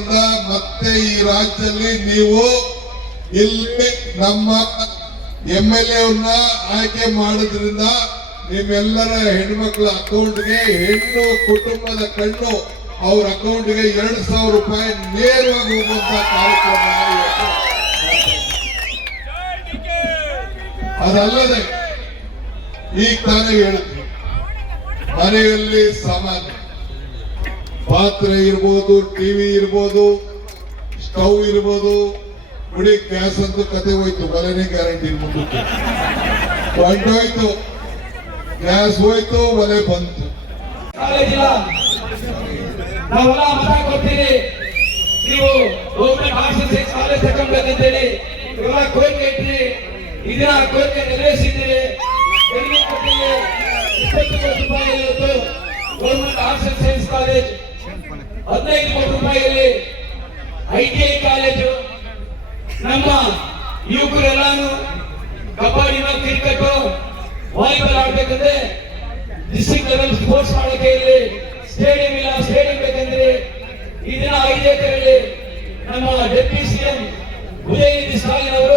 ಇರೋದ್ರಿಂದ ಮತ್ತೆ ಈ ರಾಜ್ಯದಲ್ಲಿ ನೀವು ಇಲ್ಲಿ ನಮ್ಮ MLA ಅವ್ರನ್ನ ಆಯ್ಕೆ ಮಾಡೋದ್ರಿಂದ ನಿಮ್ಮೆಲ್ಲರ ಹೆಣ್ಮಕ್ಳ ಅಕೌಂಟ್ಗೆ ಹೆಣ್ಣು ಕುಟುಂಬದ ಕಣ್ಣು ಅವ್ರ ಅಕೌಂಟ್ಗೆ 2,000 ರೂಪಾಯಿ ನೇರವಾಗಿ ಹೋಗುವಂತ ಕಾರ್ಯಕ್ರಮ. ಅದಲ್ಲದೆ ಈಗ ತಾನೇ ಹೇಳಿದ್ವಿ, ಮನೆಯಲ್ಲಿ ಸಾಮಾನ್ಯ ಪಾತ್ರೆ ಇರ್ಬೋದು, ಟಿವಿ ಇರ್ಬೋದು, ಸ್ಟವ್ ಇರ್ಬೋದು, ಬಿಡಿ ಗ್ಯಾಸ್ ಅಂತೂ ಕತೆ ಹೋಯ್ತು, ಒಲೆನೇ ಗ್ಯಾರಂಟಿ ಮುಂದಕ್ಕೆ ಹೊಂಟೋಯ್ತು, ಗ್ಯಾಸ್ ಹೋಯ್ತು, ಒಲೆ ಬಂತು. ನಾವೆಲ್ಲ ಮತ ಕೊಡ್ತೀವಿ, ನೀವು ಗೌರ್ಮೆಂಟ್ ಆಫೀಸ್ ಕಾಲೇಜ್ ತಗೊಂಡ್ಬೇಕಂತೇಳಿ ಇವೆಲ್ಲ ಕೋರಿಕೆ ಇಟ್ರಿ. ಇದನ್ನ ಕೋರಿಕೆ ನೆರವೇರಿಸಿದ್ದೀರಿ. 20 ಕೋಟಿ ರೂಪಾಯಿಯಲ್ಲಿ government arts and science college, 15 ಕೋಟಿ ರೂಪಾಯಿಯಲ್ಲಿ ITI ಕಾಲೇಜು. ನಮ್ಮ ಯುವಕರೆಲ್ಲಾನು ಕಬಡ್ಡಿ, ಕ್ರಿಕೆಟ್, ವಾಲಿಬಾಲ್ ಆಡ್ಬೇಕಂದ್ರೆ ಡಿಸ್ಟ್ರಿಕ್ಟ್ ಲೆವೆಲ್ ಸ್ಪೋರ್ಟ್ಸ್ ಮಾಡೋಕೆ ಇಲ್ಲಿ ಸ್ಟೇಡಿಯಂ ಇಲ್ಲ. ಸ್ಟೇಡಿಯಂ ಬೇಕಂದ್ರೆ ಇದನ್ನ 5 ಎಕರೆಯಲ್ಲಿ ನಮ್ಮ ಡೆಪ್ಯೂಟಿ CM ಉದಯನಿಧಿ ಸ್ಟಾಲಿನ್ ಅವರು